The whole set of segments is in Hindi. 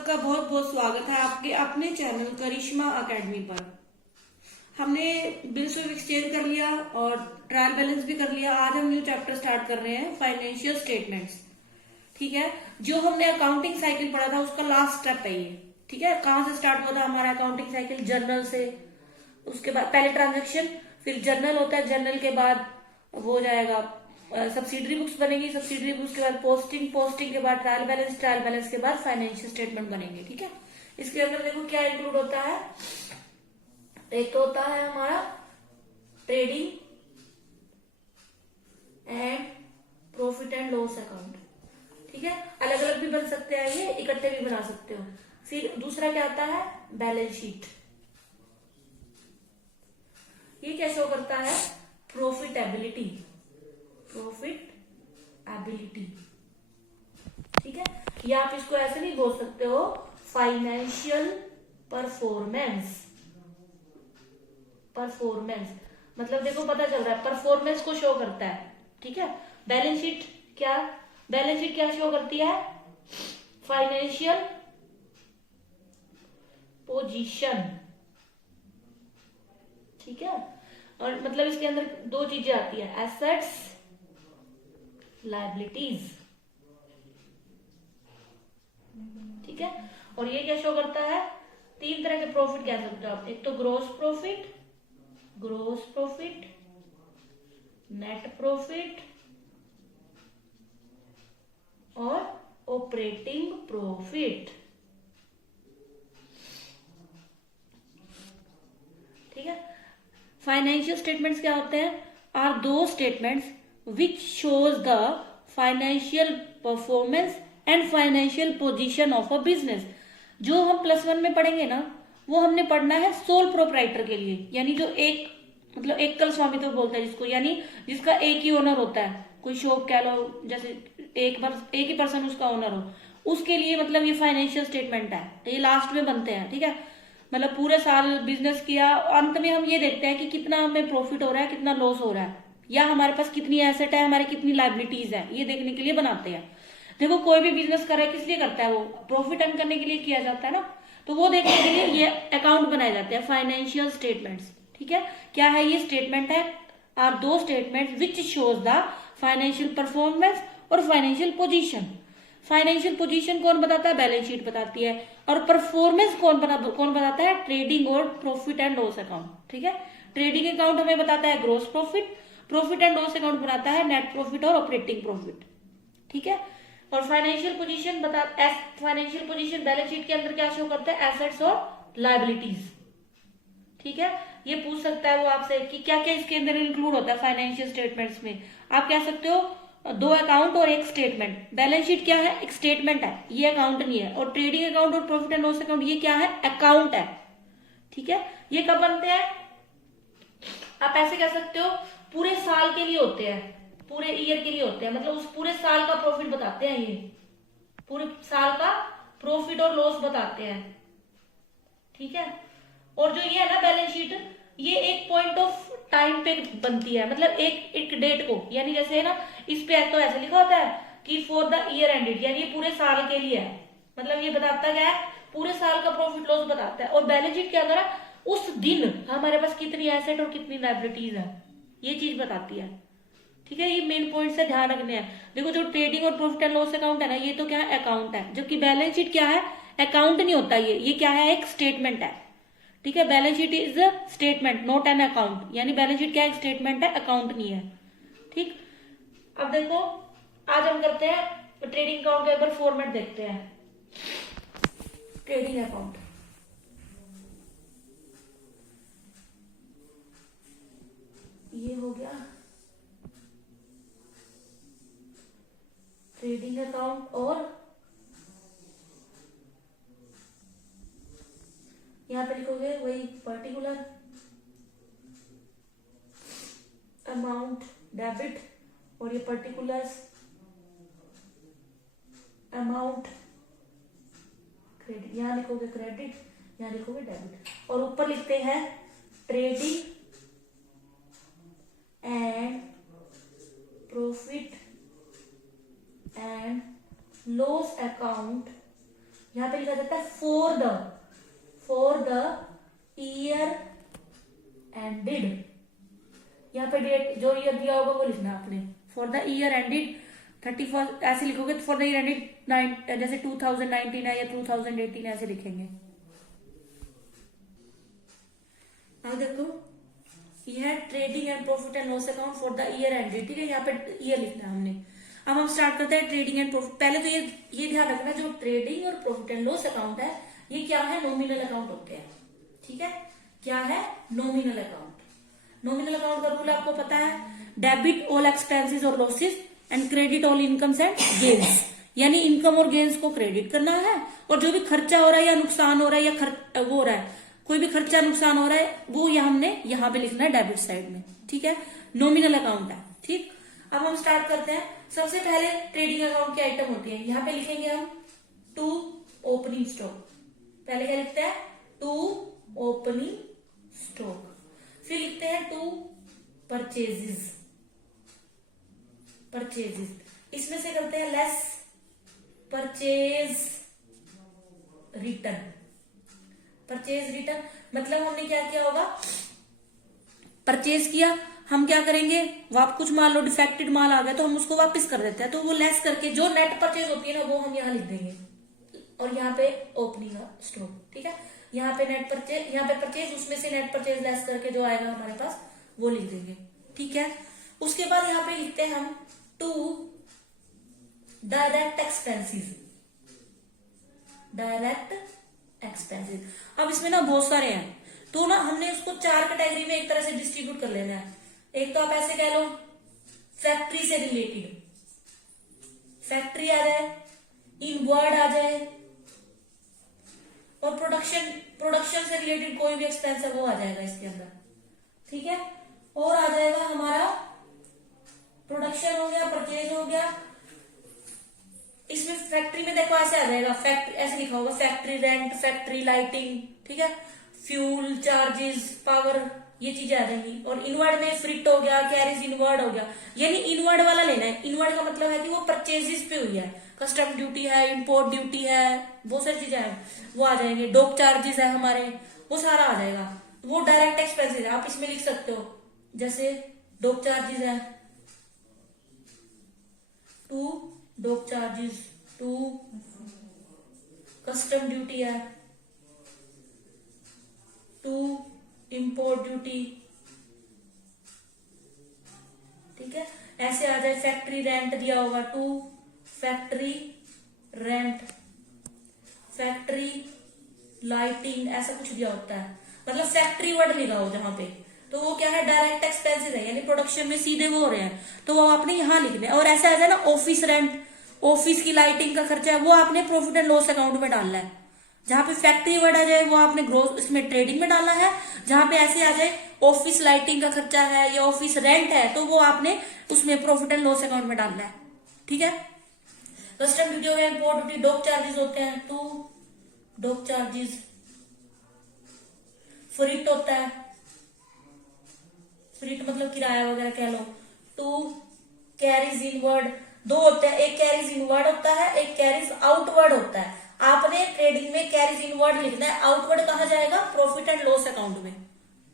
सबका बहुत बहुत स्वागत है आपके अपने चैनल करिश्मा एकेडमी पर। हमने बिल्स ऑफ एक्सचेंज कर लिया और ट्रायल बैलेंस भी कर लिया। आज हम न्यू चैप्टर स्टार्ट कर रहे हैं, फाइनेंशियल स्टेटमेंट्स। ठीक है, जो हमने अकाउंटिंग साइकिल पढ़ा था उसका लास्ट स्टेप है ये। ठीक है, कहाँ से स्टार्ट हुआ था हमारा अकाउंटिंग साइकिल? जर्नल से। उसके बाद पहले ट्रांजेक्शन, फिर जर्नल होता है, जर्नल के बाद वो हो जाएगा सब्सिडरी बुक्स बनेगी, सब्सिडरी बुक्स के बाद पोस्टिंग, पोस्टिंग के बाद ट्रायल बैलेंस, ट्रायल बैलेंस के बाद फाइनेंशियल स्टेटमेंट बनेंगे। ठीक है, इसके अंदर देखो क्या इंक्लूड होता है। एक तो होता है हमारा trading and profit and loss account. ठीक है, अलग अलग भी बन सकते हैं, ये इकट्ठे भी बना सकते हो। फिर दूसरा क्या आता है? Balance sheet. ये क्या शो करता है? Profitability, profitability. ठीक है, या आप इसको ऐसे नहीं बोल सकते हो, फाइनेंशियल परफॉर्मेंस। परफॉर्मेंस मतलब देखो पता चल रहा है, परफॉर्मेंस को शो करता है। ठीक है, बैलेंस शीट क्या? बैलेंस शीट क्या शो करती है? Financial position. ठीक है, और मतलब इसके अंदर दो चीजें आती है, एसेट्स, लायबिलिटीज। ठीक है, और ये क्या शो करता है? तीन तरह के प्रॉफिट कह सकते हो आप। एक तो gross profit, gross profit, net profit और ऑपरेटिंग प्रॉफिट। ठीक है, फाइनेंशियल स्टेटमेंट्स क्या होते हैं? आर दो statements which shows the financial performance and financial position of a business. जो हम +1 में पढ़ेंगे ना, वो हमने पढ़ना है सोल प्रोप्राइटर के लिए, यानी जो एक मतलब एकल स्वामित्व तो बोलता है जिसको, यानी जिसका एक ही ओनर होता है। कोई शॉप कह लो, जैसे एक ही पर्सन उसका ओनर हो, उसके लिए मतलब ये फाइनेंशियल स्टेटमेंट है। ये लास्ट में बनते हैं। ठीक है, मतलब पूरे साल बिजनेस किया, अंत में हम ये देखते हैं कि कितना हमें प्रॉफिट हो रहा है, कितना लॉस हो रहा है, या हमारे पास कितनी एसेट है, हमारी कितनी लायबिलिटीज है, ये देखने के लिए बनाते हैं। देखो कोई भी बिजनेस कर रहा है, किस लिए करता है? वो प्रॉफिट अर्न करने के लिए किया जाता है ना, तो वो देखने के लिए ये अकाउंट बनाए जाते हैं, फाइनेंशियल स्टेटमेंट्स। ठीक है, क्या है ये? स्टेटमेंट है, आर दो statement which shows the financial performance और फाइनेंशियल पोजीशन। फाइनेंशियल पोजीशन कौन बताता है? बैलेंस शीट बताती है। और परफॉर्मेंस कौन बताता है? ट्रेडिंग और प्रॉफिट एंड लॉस अकाउंट। ठीक है, ट्रेडिंग अकाउंट हमें बताता है gross profit, profit and loss account बनाता है नेट प्रॉफिट और ऑपरेटिंग प्रॉफिट। ठीक है, और financial position financial position balance sheet के अंदर क्या शो करता है? एसेट्स और लायबिलिटीज। ठीक है, ये पूछ सकता है वो आपसे कि क्या क्या इसके अंदर इंक्लूड होता है फाइनेंशियल स्टेटमेंट्स में। आप कह सकते हो दो अकाउंट और एक स्टेटमेंट। बैलेंस शीट क्या है? एक स्टेटमेंट है, ये अकाउंट नहीं है। और ट्रेडिंग अकाउंट और प्रॉफिट एंड लॉस अकाउंट ये क्या है? अकाउंट है। ठीक है, ये कब बनते हैं? आप ऐसे कह सकते हो पूरे साल के लिए होते हैं, पूरे ईयर के लिए होते हैं, मतलब उस पूरे साल का प्रॉफिट बताते हैं। ये पूरे साल का प्रॉफिट और लॉस बताते हैं। ठीक है, और जो ये है ना बैलेंस शीट, ये एक पॉइंट ऑफ टाइम पे बनती है, मतलब एक डेट को, यानी जैसे है ना, इस पे तो ऐसे लिखा होता है कि फॉर द ईयर एंडेड, यानी ये पूरे साल के लिए है। मतलब ये बताता क्या है? पूरे साल का प्रॉफिट लॉस बताता है। और बैलेंस शीट के अंदर है उस दिन हमारे पास कितनी एसेट और कितनी लायबिलिटीज है, ये चीज बताती है। ठीक है, ये मेन पॉइंट से ध्यान रखने हैं। देखो जो ट्रेडिंग और प्रॉफिट एंड लॉस अकाउंट है ना, ये तो क्या है? अकाउंट है। जबकि बैलेंस शीट क्या है? अकाउंट नहीं होता ये क्या है? एक स्टेटमेंट है। ठीक है, balance sheet is a statement not an account, यानी बैलेंस शीट क्या है? स्टेटमेंट है, अकाउंट नहीं है। ठीक, अब देखो आज हम करते हैं ट्रेडिंग अकाउंट का एक बार फॉर्मेट देखते हैं। ट्रेडिंग अकाउंट, ये हो गया ट्रेडिंग अकाउंट, और यहां पे लिखोगे वही पर्टिकुलर अमाउंट डेबिट, और ये पर्टिकुलर अमाउंट क्रेडिट। यहां लिखोगे क्रेडिट, यहां लिखोगे डेबिट, और ऊपर लिखते हैं trading and profit and loss account यहाँ पे लिखा जाता है फॉर द ईयर एंडेड। यहाँ पे डेट जो ईयर दिया होगा वो लिखना आपने, फॉर द ईयर एंडेड 31, ऐसे लिखोगे तो फॉर द ईयर एंडेड जैसे 2019 है या 2018 ऐसे लिखेंगे। अब देखो ये है trading and profit and loss account for the year ended, ठीक है, यहाँ पे ईयर लिखना है हमने। अब हम स्टार्ट करते हैं ट्रेडिंग एंड प्रॉफिट। पहले तो ये ध्यान रखना, जो ट्रेडिंग और प्रॉफिट एंड लॉस अकाउंट है ये क्या है, नॉमिनल अकाउंट होते हैं, ठीक है। क्या है, नॉमिनल अकाउंट। नॉमिनल अकाउंट का रूल आपको पता है, डेबिट ऑल एक्सपेंसेस और losses and credit all incomes and gains, यानी इनकम और गेन्स को क्रेडिट करना है, और जो भी खर्चा हो रहा है या नुकसान हो रहा है या वो हो रहा है, कोई भी खर्चा नुकसान हो रहा है वो हमने यहाँ पे लिखना है डेबिट साइड में, ठीक है। नॉमिनल अकाउंट है, ठीक। अब हम स्टार्ट करते हैं। सबसे पहले ट्रेडिंग अकाउंट की आइटम होती है, यहाँ पे लिखेंगे हम टू ओपनिंग स्टॉक। पहले क्या लिखते हैं, टू ओपनिंग स्टॉक। फिर लिखते हैं टू परचेजेस। इसमें से करते हैं लेस परचेज रिटर्न। मतलब हमने क्या किया होगा, परचेज किया, हम क्या करेंगे, कुछ मान लो डिफेक्टेड माल आ गया तो हम उसको वापस कर देते हैं, तो वो लेस करके जो नेट परचेज होती है ना वो हम यहाँ लिख देंगे, और यहाँ पे ओपनिंग स्टॉक, ठीक है। यहाँ पे नेट परचेज, यहाँ पे परचेज, उसमें से नेट परचेज लेस करके जो आएगा हमारे पास वो लिख देंगे, ठीक है। उसके बाद यहाँ पे लिखते हैं हम टू डायरेक्ट एक्सपेंसेस। अब इसमें ना बहुत सारे हैं, तो ना हमने उसको 4 कैटेगरी में एक तरह से डिस्ट्रीब्यूट कर लेना है। एक तो आप ऐसे कह लो फैक्ट्री से रिलेटेड, फैक्ट्री आ जाए, इनवर्ड आ जाए, और प्रोडक्शन से रिलेटेड कोई भी एक्सपेंस है वो आ जाएगा इसके अंदर, ठीक है। और आ जाएगा हमारा प्रोडक्शन हो गया, परचेज हो गया। इसमें फैक्ट्री में देखो ऐसे आ जाएगा, फैक्ट्री ऐसे लिखा होगा, फैक्ट्री रेंट, फैक्ट्री लाइटिंग, ठीक है, फ्यूल चार्जेस, पावर, ये चीजें आ जाएंगी। और इनवर्ड में फ्रिट हो गया, कैरिज इनवर्ड हो गया, यानी इनवर्ड वाला लेना है। इनवर्ड का मतलब है कि वो परचेजेस पे हुई है, कस्टम ड्यूटी है, इंपोर्ट ड्यूटी है, बहुत सारी चीजें हैं वो आ जाएंगे, डॉक चार्जेस है हमारे, वो सारा आ जाएगा। वो डायरेक्ट एक्सपेंसेस है, आप इसमें लिख सकते हो, जैसे डॉक चार्जेस है, to dock charges, to custom duty है, टू इंपोर्ट ड्यूटी, ठीक है। ऐसे आ जाए, फैक्ट्री रेंट दिया होगा, to factory rent, factory lighting, ऐसा कुछ दिया होता है, मतलब फैक्ट्री वर्ड लिखा हो जहां पे, तो वो क्या है, डायरेक्ट एक्सपेंसेस है, यानी प्रोडक्शन में सीधे वो हो रहे हैं, तो वो आपने यहाँ लिखने। और ऐसे आ जाए ना ऑफिस रेंट, ऑफिस की लाइटिंग का खर्चा है, वो आपने प्रॉफिट एंड लॉस अकाउंट में डालना है। जहां पे फैक्ट्री वर्ड आ जाए वो आपने ग्रोस इसमें ट्रेडिंग में डालना है। जहां पे ऐसे आ जाए ऑफिस लाइटिंग का खर्चा है या ऑफिस रेंट है, तो वो आपने उसमें प्रॉफिट एंड लॉस अकाउंट में डालना है, ठीक है। कस्टम ड्यूटी हो गया, इंपोर्ट ड्यूटी, डॉक चार्जेस होते हैं, टू डॉक चार्जेस, फ्रिट होता है, फ्रिट मतलब किराया वगैरह कह लो, टू कैरीज इनवर्ड, दो होते हैं, एक कैरीज इनवर्ड होता है, एक कैरीज आउटवर्ड होता है। आपने ट्रेडिंग में कैरीज इनवर्ड लिखना है, आउटवर्ड कहा जाएगा प्रॉफिट एंड लॉस अकाउंट में,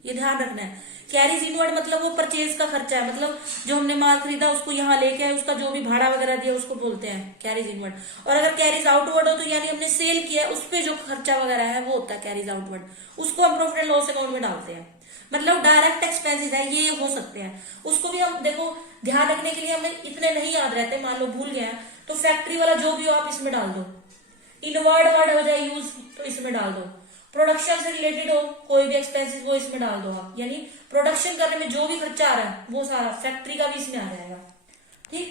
ये ध्यान रखना है। कैरीज इनवर्ड मतलब वो परचेज का खर्चा है, मतलब जो हमने माल खरीदा उसको यहाँ लेके आए, उसका जो भी भाड़ा वगैरह दिया उसको बोलते हैं कैरीज इनवर्ड। और अगर कैरीज आउटवर्ड हो तो यानी हमने सेल किया उस पर जो खर्चा वगैरह है वो होता है कैरीज आउटवर्ड, उसको हम प्रॉफिट एंड लॉस अकाउंट में डालते हैं। मतलब डायरेक्ट एक्सपेंसेस है ये हो सकते हैं, उसको भी हम देखो ध्यान रखने के लिए हमें इतने नहीं याद रहते, मान लो भूल गया तो फैक्ट्री वाला जो भी हो आप इसमें डाल दो, इनवर्ड वर्ड हो जाए यूज तो इसमें डाल दो, प्रोडक्शन से रिलेटेड हो कोई भी एक्सपेंसेस वो इसमें डाल दो आप, यानी प्रोडक्शन करने में जो भी खर्चा आ रहा है वो सारा फैक्ट्री का भी इसमें आ जाएगा, ठीक।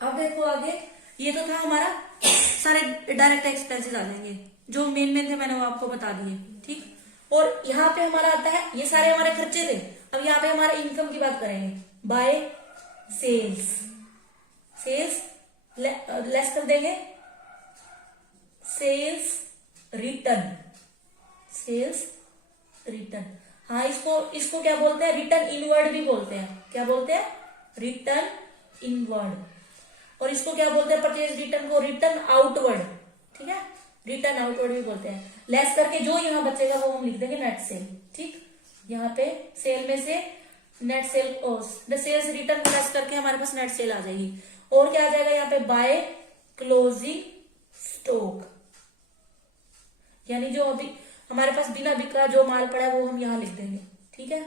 अब देखो आगे, ये तो था हमारा सारे डायरेक्ट एक्सपेंसेस आ जाएंगे, जो मेन थे मैंने वो आपको बता दिए, ठीक। और यहाँ पे हमारा आता है, ये सारे हमारे खर्चे थे। अब यहाँ पे हमारे इनकम की बात करेंगे, बाय सेल्स, सेल्स लेस कर देंगे, सेल्स रिटर्न, सेल्स रिटर्न, हाँ इसको क्या बोलते हैं, रिटर्न इनवर्ड भी बोलते हैं, क्या बोलते हैं, रिटर्न इनवर्ड। और इसको क्या बोलते हैं, परचेज रिटर्न को रिटर्न आउटवर्ड, ठीक है। रिटर्न आउटवर्ड भी बोलते हैं। लेस करके जो यहाँ बचेगा वो हम लिख देंगे नेट सेल। ठीक, यहाँ पे सेल में से नेट सेल, सेल से रिटर्न लेस करके हमारे पास नेट सेल आ जाएगी। और क्या आ जाएगा यहाँ पे, बाय क्लोजिंग स्टॉक, यानी जो अभी हमारे पास बिना बिक रहा जो माल पड़ा है वो हम यहाँ लिख देंगे। ठीक है,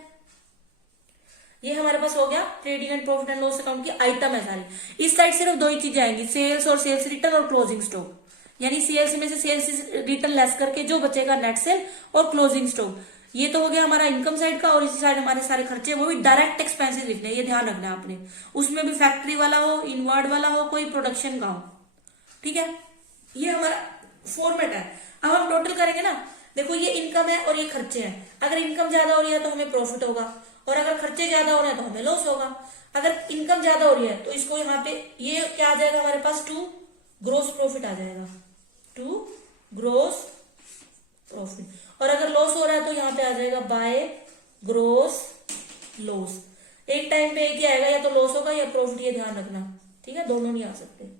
ये हमारे पास हो गया trading and profit and loss account की आइटम है सारी। इस साइड सिर्फ दो ही चीजें आएंगी, सेल्स और सेल्स रिटर्न और क्लोजिंग स्टॉक, यानी सेल्स में से सेल्स रिटर्न लेस करके जो बचेगा नेट सेल और क्लोजिंग स्टॉक। ये तो हो गया हमारा इनकम साइड का। और इसी साइड हमारे सारे खर्चे, वो भी डायरेक्ट एक्सपेंसेस लिखने हैं, ये ध्यान रखना है आपने। उसमें भी फैक्ट्री वाला हो, इनवर्ड वाला हो, कोई प्रोडक्शन का हो। ठीक है, ये हमारा फॉर्मेट है। अब हम टोटल करेंगे ना, देखो ये इनकम है और ये खर्चे हैं। अगर इनकम ज्यादा हो रही है तो हमें प्रॉफिट होगा, और अगर खर्चे ज्यादा हो रहे हैं तो हमें लॉस होगा। अगर इनकम ज्यादा हो रही है तो इसको यहाँ पे ये क्या आ जाएगा हमारे पास, टू ग्रोस प्रॉफिट आ जाएगा, टू ग्रोस प्रॉफिट। और अगर लॉस हो रहा है तो यहाँ पे आ जाएगा बाय ग्रोस लॉस। एक टाइम पे एक ही आएगा, या तो लॉस होगा या प्रॉफिट, ये ध्यान रखना। ठीक है, दोनों नहीं आ सकते।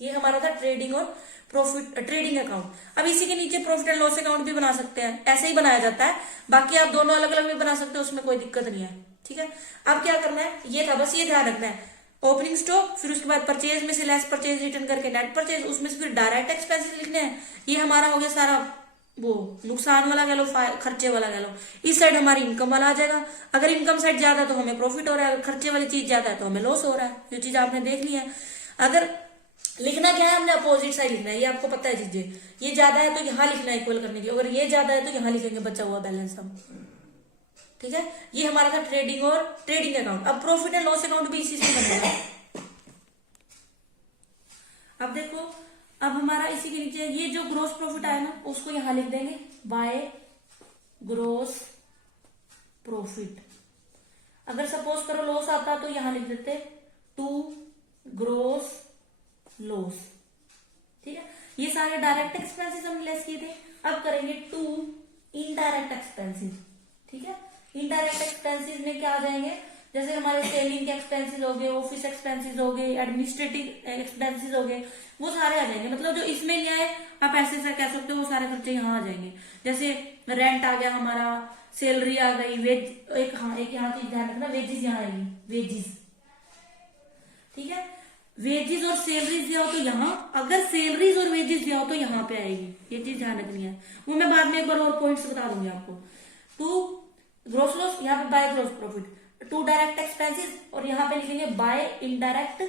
ये हमारा था ट्रेडिंग और प्रॉफिट, ट्रेडिंग अकाउंट। अब इसी के नीचे प्रॉफिट एंड लॉस अकाउंट भी बना सकते हैं, ऐसे ही बनाया जाता है। बाकी आप दोनों अलग अलग भी बना सकते हो, उसमें कोई दिक्कत नहीं है। ठीक है, अब क्या करना है, ये था, बस ये ध्यान रखना है। ओपनिंग स्टॉक, फिर उसके बाद परचेज में से लेस परचेज रिटर्न करके नेट परचेज, उसमें से फिर डायरेक्ट एक्सपेंसेस लिखने हैं। ये हमारा हो गया सारा वो नुकसान वाला कह लो, खर्चे वाला कह लो। इस साइड हमारी इनकम वाला आ जाएगा। अगर इनकम साइड ज्यादा है तो हमें प्रॉफिट हो रहा है, अगर खर्चे वाली चीज ज्यादा है तो हमें लॉस हो रहा है। ये चीज आपने देख ली है। अगर लिखना क्या है, हमने अपोजिट साइड लिखना है, ये आपको पता है चीजें। ये ज्यादा है तो यहाँ लिखना है इक्वल करने के लिए, अगर ये ज्यादा है तो यहाँ लिखेंगे बचा हुआ बैलेंस हम। ठीक है, ये हमारा था ट्रेडिंग और ट्रेडिंग अकाउंट। अब प्रॉफिट एंड लॉस अकाउंट भी इसी से बनेगा। अब देखो, अब हमारा इसी के नीचे ये जो ग्रोस प्रॉफिट आया ना, उसको यहाँ लिख देंगे बाय ग्रोस प्रॉफिट। अगर सपोज करो लॉस आता तो यहाँ लिख देते टू ग्रोस लॉस। ठीक है, ये सारे डायरेक्ट एक्सपेंसेस हमने लेस किए थे। अब करेंगे टू इनडायरेक्ट एक्सपेंसेस। ठीक है, इनडायरेक्ट एक्सपेंसेस में क्या आ जाएंगे, जैसे हमारे सेलिंग के एक्सपेंसेस हो गए, ऑफिस एक्सपेंसेस हो गए, एडमिनिस्ट्रेटिव एक्सपेंसेस हो गए, वो सारे आ जाएंगे। मतलब जो इसमें नहीं आए आप ऐसे से कह सकते हो, वो सारे खर्चे यहाँ आ जाएंगे। जैसे रेंट आ गया हमारा, सैलरी आ गई, वेज, एक हाँ एक यहाँ चीज ध्यान रखना, वेजिस यहाँ आएगी, वेजिस। ठीक है, वेजिस और सैलरीज दिया हो तो यहाँ, अगर सैलरीज और वेजिस दिया हो तो यहाँ पे आएगी, ये चीज ध्यान रखनी है। वो मैं बाद में एक बार और पॉइंट्स बता दूंगी आपको। टू ग्रोस लॉस, यहाँ पे by gross profit. To direct expenses, और यहाँ पे लिखेंगे by indirect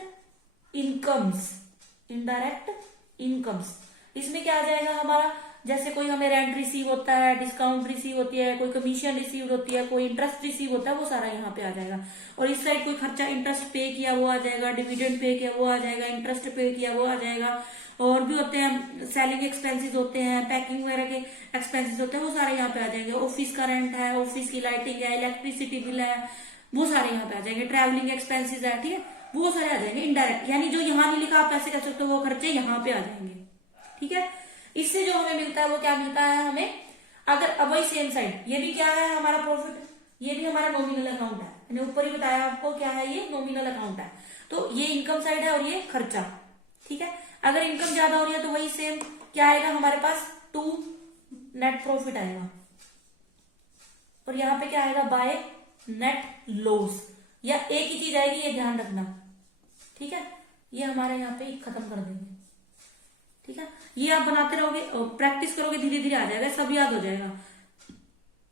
incomes, indirect incomes. इसमें क्या आ जाएगा हमारा, जैसे कोई हमें रेंट रिसीव होता है, डिस्काउंट रिसीव होती है, कोई कमीशन रिसीव होती है, कोई इंटरेस्ट रिसीव होता है, वो सारा यहाँ पे आ जाएगा। और इस साइड कोई खर्चा इंटरेस्ट पे किया वो आ जाएगा, डिविडेंड पे किया वो आ जाएगा, इंटरेस्ट पे किया वो आ जाएगा। और भी होते हैं, सेलिंग एक्सपेंसेस होते हैं, पैकिंग वगैरह के एक्सपेंसेस होते हैं, वो सारे यहाँ पे आ जाएंगे। ऑफिस का रेंट है, ऑफिस की लाइटिंग है, इलेक्ट्रिसिटी बिल है, वो सारे यहाँ पे आ जाएंगे। ट्रैवलिंग एक्सपेंसेस है, ठीक है, वो सारे आ जाएंगे इनडायरेक्ट, यानी जो यहाँ नहीं लिखा आप ऐसे कह सकते हो, वो खर्चे यहाँ पे आ जाएंगे। ठीक है, इससे जो हमें मिलता है वो क्या मिलता है हमें, अगर अब वही सेम साइड, ये भी क्या है हमारा प्रॉफिट, ये भी हमारा नॉमिनल अकाउंट है। मैंने ऊपर ही बताया आपको क्या है, ये नॉमिनल अकाउंट है। तो ये इनकम साइड है और ये खर्चा। ठीक है, अगर इनकम ज्यादा हो रही है तो वही सेम क्या आएगा हमारे पास, टू नेट प्रॉफिट आएगा, और यहाँ पे क्या आएगा, बाय नेट लॉस, या एक ही चीज आएगी, ये ध्यान रखना। ठीक है, ये हमारे यहाँ पे खत्म कर देंगे। ठीक है, ये आप बनाते रहोगे, प्रैक्टिस करोगे, धीरे धीरे आ जाएगा, सब याद हो जाएगा।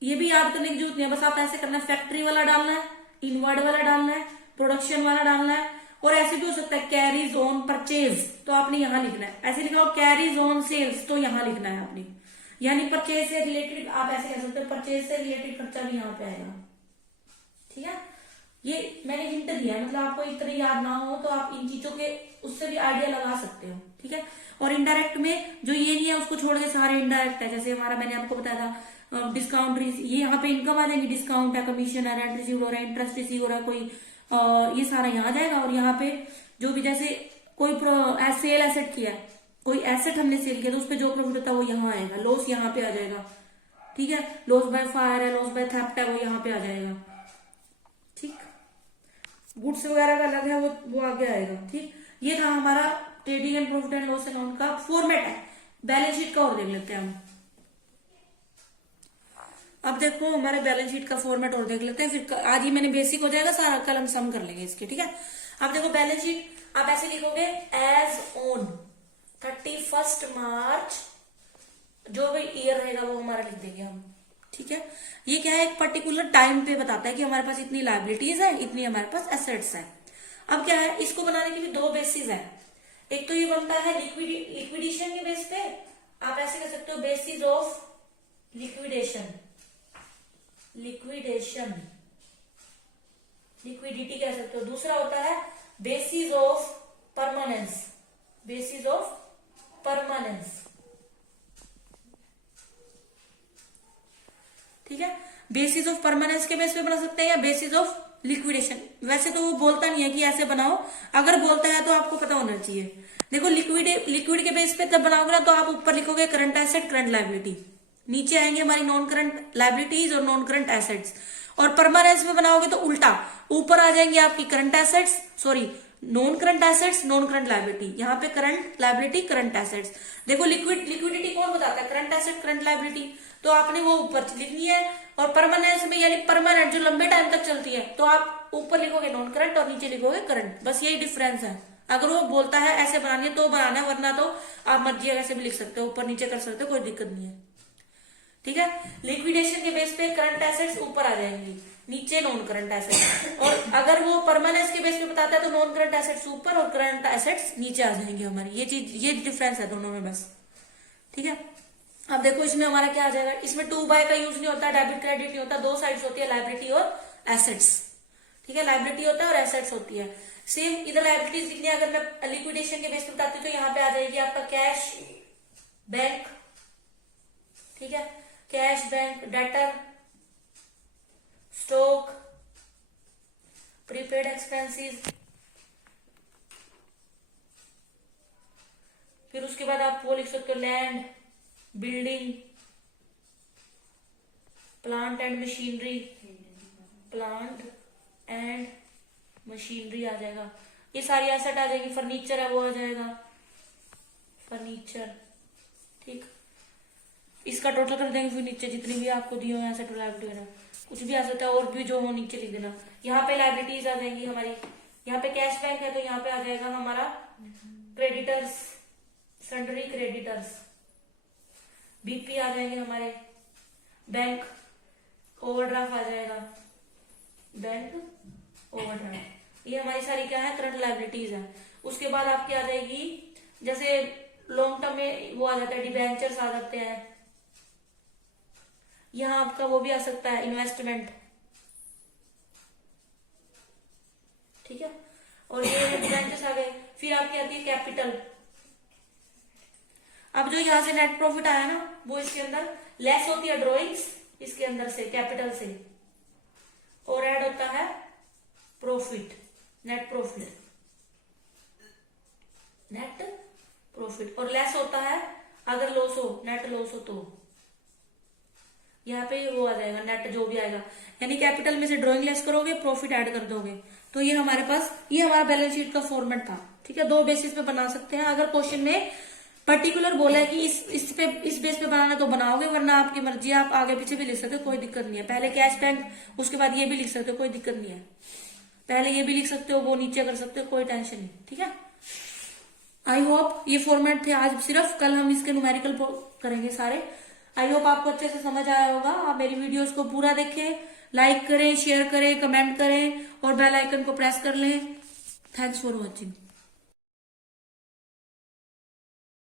ये भी याद करने की जरूरत नहीं है, बस आप ऐसे करना है, फैक्ट्री वाला डालना है, इनवर्ड वाला डालना है, प्रोडक्शन वाला डालना है। और ऐसे भी हो सकता है कैरीज ऑन परचेज, तो आपने यहाँ लिखना है। ऐसे लिखा हो कैरीज ऑन सेल्स, तो यहाँ लिखना है आपने, यानी परचेज से रिलेटेड आप ऐसे कह सकते हो, परचेज से रिलेटेड खर्चा भी यहाँ पे आएगा। ठीक है, ये मैंने हिंट दिया है, मतलब आपको इतना याद ना हो तो आप इन चीजों के उससे भी आइडिया लगा सकते हो। ठीक है, और इनडायरेक्ट में जो ये नहीं है उसको छोड़ के सारे इनडायरेक्ट है। जैसे हमारा मैंने आपको बताया था डिस्काउंट, ये यहाँ पे इनकम आ जाएगी, डिस्काउंट है, कमीशन है, रेंट रिसीव हो रहा है, इंटरेस्ट रिसीव हो रहा है, कोई ये सारा यहाँ आ जाएगा। और यहाँ पे जो भी जैसे कोई सेल एसेट किया है, कोई एसेट हमने सेल किया तो उस पर जो प्रॉफिट होता है वो यहाँ आएगा, लॉस यहाँ पे आ जाएगा। ठीक है, लॉस बाय फायर है, लॉस बाय थेफ्ट है, वो यहाँ पे आ जाएगा। ठीक, गुड्स वगैरह का अलग है, वो आगे आएगा। ठीक, ये था हमारा trading and profit and loss account का फॉर्मेट है। बैलेंस शीट का और देख लेते हैं हम। अब देखो हमारे बैलेंस शीट का फॉर्मेट और देख लेते हैं, फिर आज ही मैंने बेसिक हो जाएगा सारा, कल हम सम कर लेंगे इसके, ठीक है। अब देखो बैलेंस शीट आप ऐसे लिखोगे, एज ऑन 31 मार्च, जो भी ईयर रहेगा वो हमारा लिख देंगे हम, ठीक है। ये क्या है, एक पर्टिकुलर टाइम पे बताता है कि हमारे पास इतनी लाइबिलिटीज है, इतनी हमारे पास एसेट्स है। अब क्या है, इसको बनाने के भी दो बेसिस है। एक तो ये बनता है लिक्विडेशन के बेस पे, आप ऐसे कह सकते हो बेसिस ऑफ लिक्विडेशन, लिक्विडिटी कह सकते हो। दूसरा होता है basis of permanence, basis of permanence, ठीक है। बेसिस ऑफ परमानेंस के बेस पे बना सकते हैं या बेसिस ऑफ लिक्विडेशन। वैसे तो वो बोलता नहीं है कि ऐसे बनाओ, अगर बोलता है तो आपको पता होना चाहिए। देखो लिक्विड के बेस पे तब बनाओगे ना, तो आप ऊपर लिखोगे करंट एसेट करंट लायबिलिटी, नीचे आएंगे हमारी नॉन करंट लायबिलिटीज और नॉन करंट एसेट्स। और परमानेंस में बनाओगे तो उल्टा, ऊपर आ जाएंगे आपकी current assets, sorry non current assets non current liability, यहाँ पे करंट लायबिलिटी करंट एसेट्स। देखो लिक्विडिटी कौन बताता है, करंट एसेट करंट लायबिलिटी, तो आपने वो ऊपर लिखनी है। और परमानेंस में यानी परमानेंट जो लंबे टाइम तक चलती है, तो आप ऊपर लिखोगे नॉन करंट और नीचे लिखोगे करंट, बस यही डिफरेंस है। अगर वो बोलता है ऐसे बनानी है तो बनाना है, वरना तो आप मर्जी ऐसे भी लिख सकते हो, ऊपर नीचे कर सकते हो, कोई दिक्कत नहीं है, ठीक है। लिक्विडेशन के बेस पे करंट एसेट्स ऊपर आ जाएंगी, नीचे नॉन करंट एसेट्स। और अगर वो परमानेंस के बेस पे बताता है तो नॉन करंट एसेट्स ऊपर और करंट एसेट्स नीचे आ जाएंगे हमारी। ये चीज, ये डिफरेंस है दोनों में बस, ठीक है। अब देखो इसमें हमारा क्या आ जाएगा, इसमें 2 बाय का यूज नहीं होता, डेबिट क्रेडिट नहीं होता, दो साइड्स होती है लायबिलिटी और एसेट्स, ठीक है। लायबिलिटी होता है और एसेट्स होती है। सेम इधर लायबिलिटीज लिखनी है, अगर मैं लिक्विडेशन के बेस पे बताती हूँ तो यहाँ पे आ जाएगी आपका कैश बैंक, ठीक है, cash bank, debtor, stock, prepaid expenses, फिर उसके बाद आप वो लिख सकते हो land, building, plant and machinery, plant and machinery आ जाएगा। ये सारी एसेट आ जाएगी। फर्नीचर है वो आ जाएगा, फर्नीचर, ठीक। इसका टोटल कर देंगे, फिर नीचे जितनी भी आपको दी हो एसेट और लायबिलिटी वगैरह कुछ भी आ सकता है, और भी जो हो नीचे लिख देना। यहाँ पे लायबिलिटीज आ जाएंगी हमारी, यहाँ पे कैश बैंक है तो यहाँ पे आ जाएगा हमारा क्रेडिटर्स, सन्ड्री क्रेडिटर्स, बीपी आ जाएंगे हमारे, बैंक ओवरड्राफ्ट आ जाएगा, बैंक ओवरड्राफ्ट। ये हमारी सारी क्या है, करंट लायबिलिटीज है। उसके बाद आपकी आ जाएगी, जैसे लॉन्ग टर्म में वो आ जाता है, डिबेंचर्स आ जाते हैं, यहाँ आपका वो भी आ सकता है इन्वेस्टमेंट, ठीक है। और ये डिबेंचर्स आ गए। फिर आपकी आती है कैपिटल। अब जो यहाँ से नेट प्रॉफिट आया ना, वो इसके अंदर लेस होती है ड्रॉइंग्स, इसके अंदर से कैपिटल से, और ऐड होता है profit, net profit, net profit. और लेस होता है अगर लॉस हो, नेट लॉस हो तो यहाँ पे वो आ जाएगा नेट जो भी आएगा, यानी कैपिटल में से ड्रॉइंग लेस करोगे, प्रॉफिट ऐड कर दोगे। तो ये हमारे पास, ये हमारा बैलेंस शीट का फॉर्मेट था, ठीक है। दो बेसिस पे बना सकते हैं। अगर क्वेश्चन में पर्टिकुलर बोला है कि इस बेस पे बनाना तो बनाओगे, वरना आपकी मर्जी, आप आगे पीछे भी लिख सकते हो, कोई दिक्कत नहीं है। पहले कैश बैंक, उसके बाद ये भी लिख सकते हो, कोई दिक्कत नहीं है। पहले ये भी लिख सकते हो, वो नीचे कर सकते हो, कोई टेंशन नहीं, ठीक है। आई होप ये फॉर्मेट थे आज सिर्फ, कल हम इसके न्यूमेरिकल करेंगे सारे। आई होप आपको अच्छे से समझ आया होगा। आप मेरी वीडियोस को पूरा देखें, लाइक करें, शेयर करें, कमेंट करें और बेल आइकन को प्रेस कर लें। Thanks for watching.